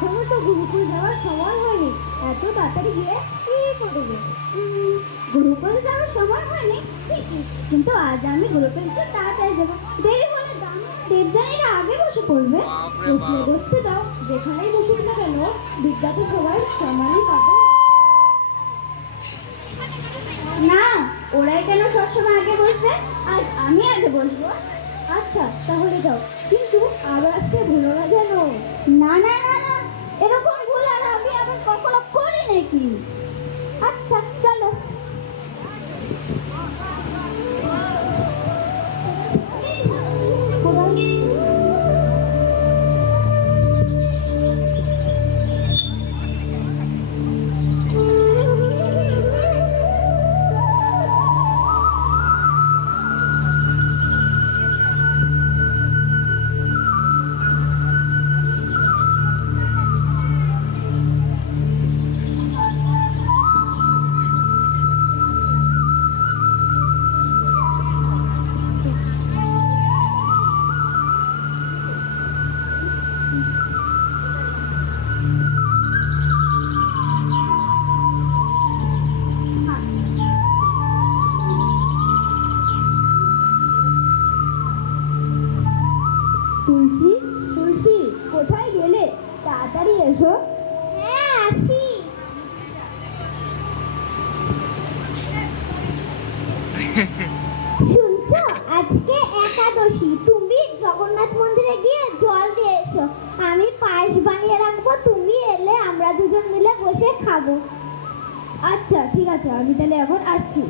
এখনো তো গুরুকুল যাওয়ার সময় হয়নি, এত তাড়াতাড়ি গিয়ে কি করবে? গুরুকুল যাওয়ার সময় হয়নি ঠিকই, কিন্তু আজ আমি গুরুকুল একটু তাড়াতাড়ি যাবো। দেরি হলে দেবযানীরা আগে বসে পড়বে। বসলে বসতে দাও, যেখানেই বসুক না কেন বিদ্যা তো সবাই সমানই পাবে। না, ওরাই কেন সবসময় আগে বসবে? আজ আমি আগে বসবো। আচ্ছা তাহলে যাও, কিন্তু আবার আজকে ভুলো না যেন। না না না না, এরকম ভুল আর আমি আবার কখনো করি নাকি? আচ্ছা চলো। তুলসী, তুলসী, কোথায় গেলে? তাড়াতাড়ি এসো। হ্যাঁ আসি। শুনছো, আজকে একাদশী, তুমি জগন্নাথ মন্দিরে গিয়ে জল দিয়ে এসো। আমি পায়েস বানিয়ে রাখবো, তুমি এলে আমরা দুজন মিলে বসে খাবো। আচ্ছা ঠিক আছে, আমি তাহলে এখন আসছি।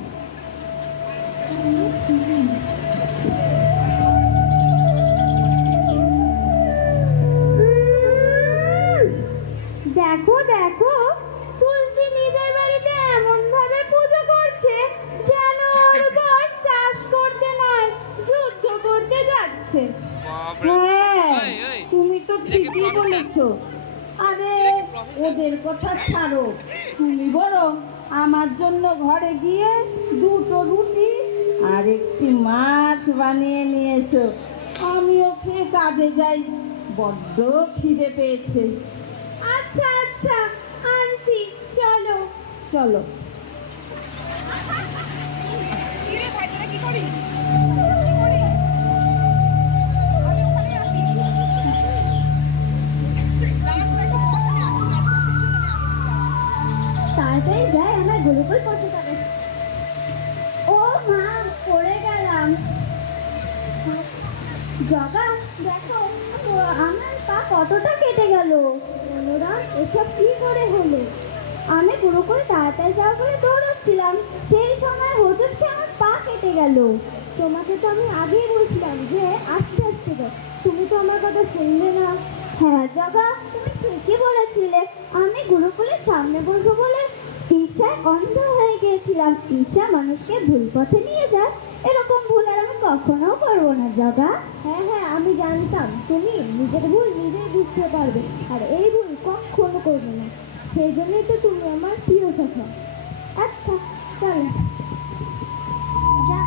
দেখো দেখো, তুলসী নিজের বাড়িতে এমন ভাবে পুজো করছে যেন ওর বর চাষ করতে নয় যুদ্ধ করতে যাচ্ছে। হ্যাঁ, তুমি তো ঠিকই বলেছো। আরে ওদের কথা ছাড়ো, তুমি বরং আমার জন্য ঘরে গিয়ে দুটো রুটি আর একটি মাছ বানিয়ে নিয়ে এসো। আমিও খেয়ে কাজে যাই, বড্ড খিদে পেয়েছে। আচ্ছা আচ্ছা, আনছি, চলো চলো। তাড়াতাড়ি যাই, আমার গুরুকুল পৌঁছে যাবে। ও মা, পড়ে গেলাম। জগা দেখো, আমার পা কতটা কেটে গেল। বন্ধুরা, এসব কি করে হলো? আমি গুরুকুল তাড়াতাড়ি যাওয়া করে দৌড়াচ্ছিলাম, সেই সময় হোঁচট খেয়ে আমার পা কেটে গেল। তোমাকে তো আমি আগেই বলছিলাম যে আস্তে আস্তে যাও, তুমি তো আমার কথা শুনলে না। হ্যাঁ জগা, তুমি ঠিকই বলেছিলে, আমি গুরুকুলের সামনে বসবো বলে ঈর্ষায় অন্ধ হয়ে গিয়েছিলাম। ঈর্ষা মানুষকে ভুল পথে নিয়ে যায়, এরকম ভুল আর আমি কখনো করবো না জগা। হ্যাঁ হ্যাঁ, আমি জানতাম তুমি নিজের ভুল নিজেই বুঝতে পারবে, আর এই ভুল কখনো করবে না। সেই জন্যই তো তুমি আমার প্রিয় সখা। আচ্ছা চলো। যা।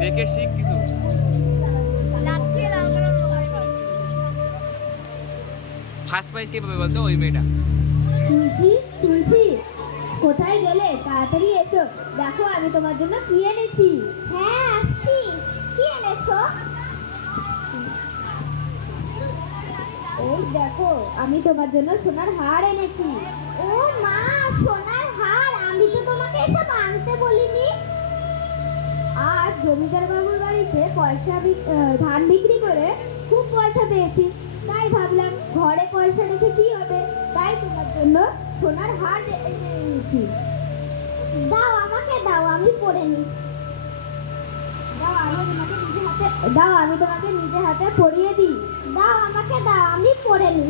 দেখে শিখ কিছু। ফার্স্ট প্রাইজ কে পাবে বলতো? ওই মেয়েটা। তুলসী, তুলসী, কোথায় গেলে? তাড়াতাড়ি এসো, দেখো আমি তোমার জন্য কি এনেছি। হ্যাঁ আসছি, কি এনেছো? এই দেখো, আমি তোমার জন্য সোনার হার এনেছি। ও মা, সোনার হার! আমি তো তোমাকে এসব আনতে বলিনি। আজ জমিদার বাবুর বাড়িতে ধান বিক্রি করে খুব পয়সা পেয়েছি, তাই ভাবলাম ঘরে পয়সা রেখে কি হবে, তাই তোমার জন্য সোনার হার এনেছি। দাও আমাকে, দাও, আমি পরে নি। দাও, আমি তোমাকে নিজে হাতে পরিয়ে দিই। দাও আমাকে, দাও, আমি পরে নি।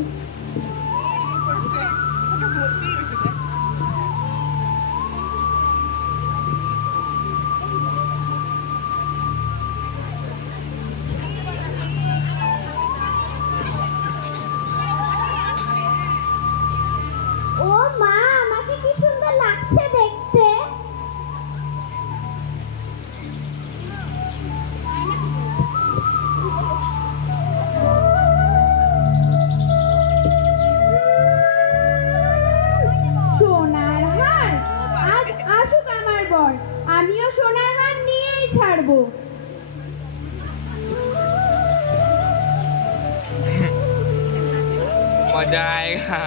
मजा आएगा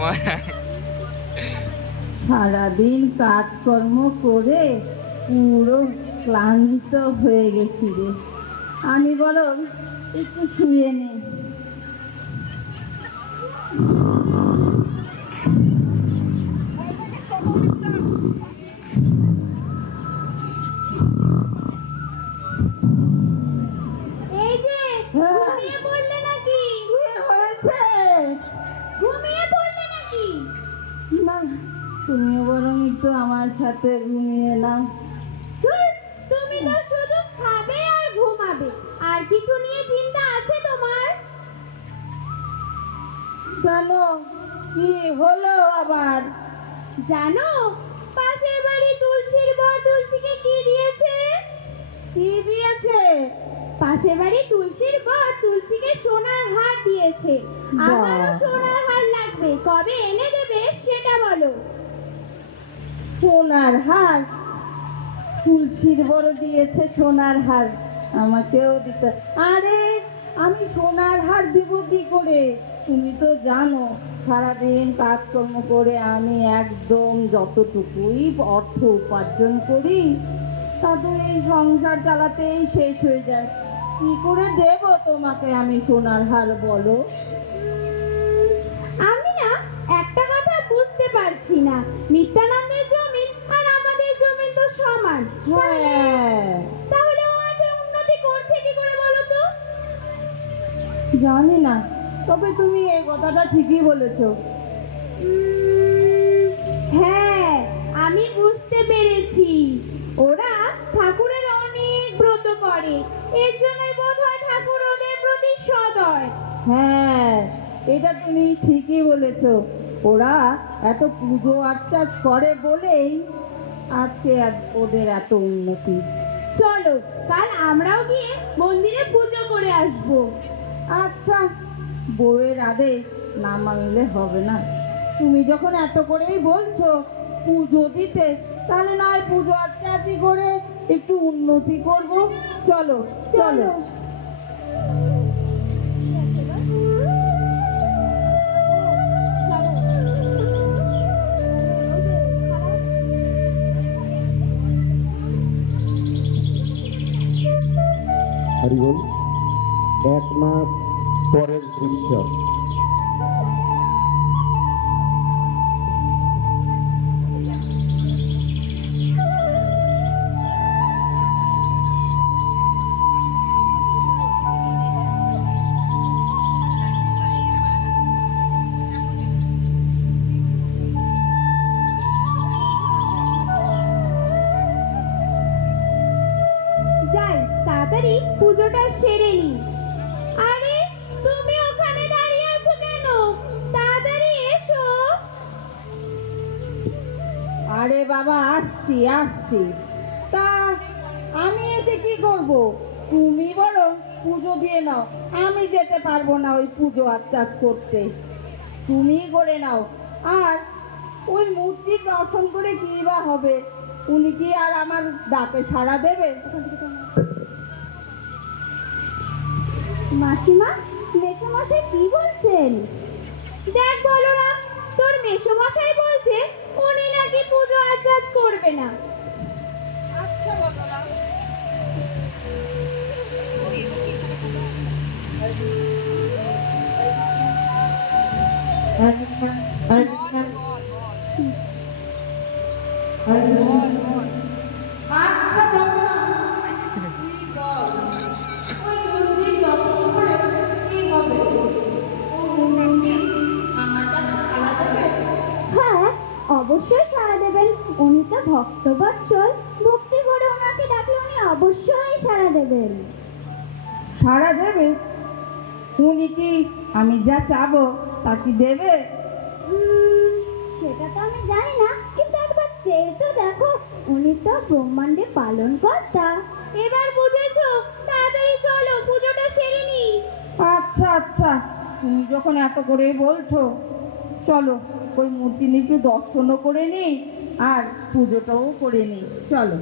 मजा সারাদিন কাজকর্ম করে পুরো ক্লান্ত হয়ে গেছি রে। আমি বরং একটু শুয়ে নিই। এই যে ঘুমিয়ে পড়লে নাকি? কি হয়েছে? ঘুমিয়ে পড়লে নাকি? না, তুমিও বরং একটু আমার সাথে ঘুমিয়ে নাও। ধুর, তুমি তো শুধু খাবে আর ঘুমাবে, আর কিছু নিয়ে চিন্তা আছে তোমার? কেন, কি হলো আবার? জানো পাশের বাড়ি তুলসীর বর তুলসীকে কি দিয়েছে? কি দিয়েছে? পাশের বাড়ি তুলসীর বর তুলসীকে সোনার হার দিয়েছে। আমারও বাহ। সোনার হার লাগবে, কবে এনে দেবে সেটা বলো। সোনার হার? তুলসীর বড় দিয়েছে সোনার হার, আমাকেও দিতে। আরে আমি সোনার হার দিব কি করে? তুমি তো জানো সারাদিন কাজকর্ম করে আমি একদম যতটুকুই অর্থ উপার্জন করি তা তো এই সংসার চালাতেই শেষ হয়ে যায়। কি করে দেব তোমাকে আমি সোনার হার বলো? আমি না একটা কথা বুঝতে পারছি না, নিত্যানন্দের জমিন আর আমাদের জমিন তো সমান, হ্যাঁ, তাহলে ও এত উন্নতি করছে কি করে বলো তো? জানি না, তবে তুমি এই কথাটা ঠিকই বলেছো। হ্যাঁ, আমি বুঝতে পেরেছি, ওরা ঠাকুরের অনেক ব্রত করে, এর জন্যই বোধহয় ঠাকুর ওদের প্রতি সদয়। হ্যাঁ, এটা তুমি ঠিকই বলেছো। ওরা এত পুজো আর্চা করে বলেই আজকে ওদের এত উন্নতি। চলো কাল আমরাও গিয়ে মন্দিরে পুজো করে আসবো। আচ্ছা, বউয়ের আদেশ না মানলে হবে না। তুমি যখন এত করেই বলছো পুজো দিতে, তাহলে না হয় পুজো আর্চাচি করে একটু উন্নতি করব। চলো চলো। হরিবল। এক মাস পরের দৃশ্য। যাই তাড়াতাড়ি পুজোটা সেরে নি। আরে তুমি ওখানে দাঁড়িয়ে আছো কেন? তাড়াতাড়ি এসো। আরে বাবা, আসছি আসছি। তা আমি এসে কি করব? তুমি বরং পুজো দিয়ে নাও, আমি যেতে পারবো না ওই পুজো আর্চাজ করতে। তুমিই করে নাও। আর ওই মূর্তির দর্শন করে কি বা হবে? উনি কি আর আমার ডাকে সাড়া দেবে? মাসিমা, মেসোমশাই কি বলছেন? দেখ বলরাম, তোর মেসোমশাই বলছে উনি নাকি পুজো আর্চাজ করবে না। আচ্ছা বলরাম। আচ্ছা বলরাম, তুই বল, ওই মন্দির দর্শন করে কি হবে? ওই মন্দির আমার কাছে সাড়া দেবে? হ্যাঁ, অবশ্যই সাড়া দেবেন। উনি তো ভক্তবৎসল, ভক্তি করে ওনাকে ডাকলে উনি অবশ্যই সাড়া দেবেন। সাড়া দেবে? উনি কি আমি যা চাবো তা কি দেবে? সেটা তো আমি জানি না, কিন্তু একবার চেয়ে তো দেখো, উনি তো ব্রহ্মাণ্ডে পালন কর্তা। এবার বুঝেছো? তাড়াতাড়ি চলো পুজোটা সেরে নি। আচ্ছা আচ্ছা, তুমি যখন এত করে বলছো, চলো ওই মূর্তি নিয়ে একটু দর্শনও করে নিই আর পুজোটাও করে নিই। চলো।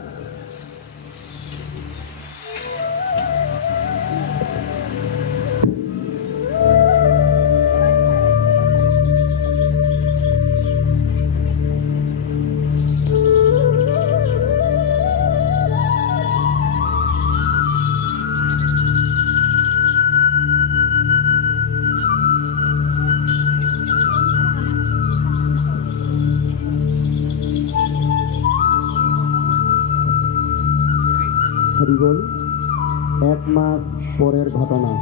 হরিবোল 1 মাস পরের ঘটনা।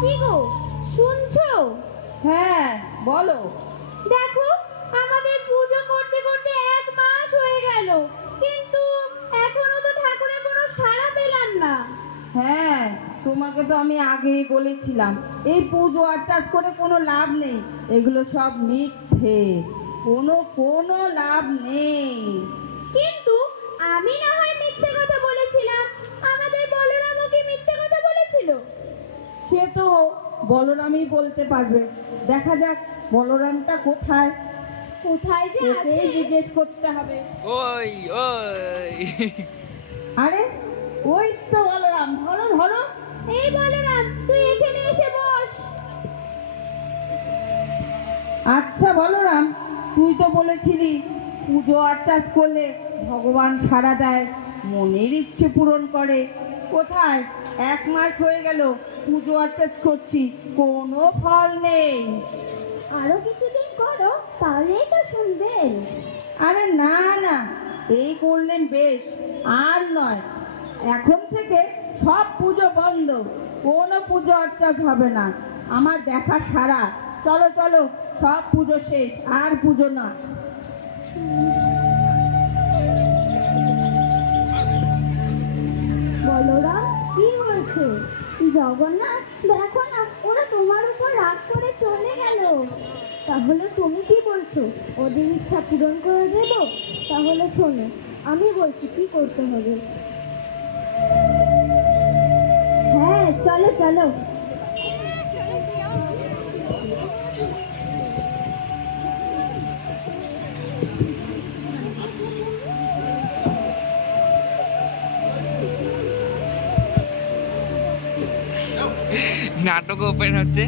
কি গো, শুনছো? হ্যাঁ বলো। দেখো, আমাদের পুজো করতে করতে 1 মাস হয়ে গেল, কিন্তু এখনো তো ঠাকুরের কোনো সাড়া পেলাম না। হ্যাঁ, তোমাকে তো আমি আগেই বলেছিলাম এই পুজো আর্চাজ করে কোনো লাভ নেই, এগুলো সব মিথ্যে, কোনো লাভ নেই। কিন্তু আমি না হয় মিথ্যে কথা বলেছিলাম, আমাদের বলরামও কি মিথ্যে কথা বলেছিল? সে তো বলরামই বলতে পারবে। দেখা যাক বলরামটা কোথায়, কোথায় যে আছে? ওকেই জিজ্ঞেস করতে হবে। ওই ওই আরে ওই তো বলরাম, ধরো ধরো। এই বলরাম, তুই এখানে এসে বস। আচ্ছা বলরাম, তুই তো বলেছিলি পুজো আর্চাজ করলে ভগবান সাড়া দেয়, মনের ইচ্ছে পূরণ করে। কোথায়? 1 মাস হয়ে গেল পুজো আর্চাজ করছি, কোনো ফল নেই। আরো কিছুদিন করো, তাহলেই তো শুনবেন। আরে না না, এই করলেন বেশ, আর নয়, এখন থেকে সব পুজো বন্ধ, কোনো পুজো আর্চাজ হবে না, আমার দেখা সারা। চলো চলো, সব পুজো শেষ, আর পুজো না। বলরাম, কি হয়েছে? জগন্নাথ, দেখো না, ওরা তোমার উপর রাগ করে চলে গেল। তাহলে তুমি কি বলছো, ওদের ইচ্ছা পূরণ করে দেব? তাহলে শোনো, আমি বলছি কি করতে হবে। হ্যাঁ, চলো চলো। নাটক ওপেন হচ্ছে,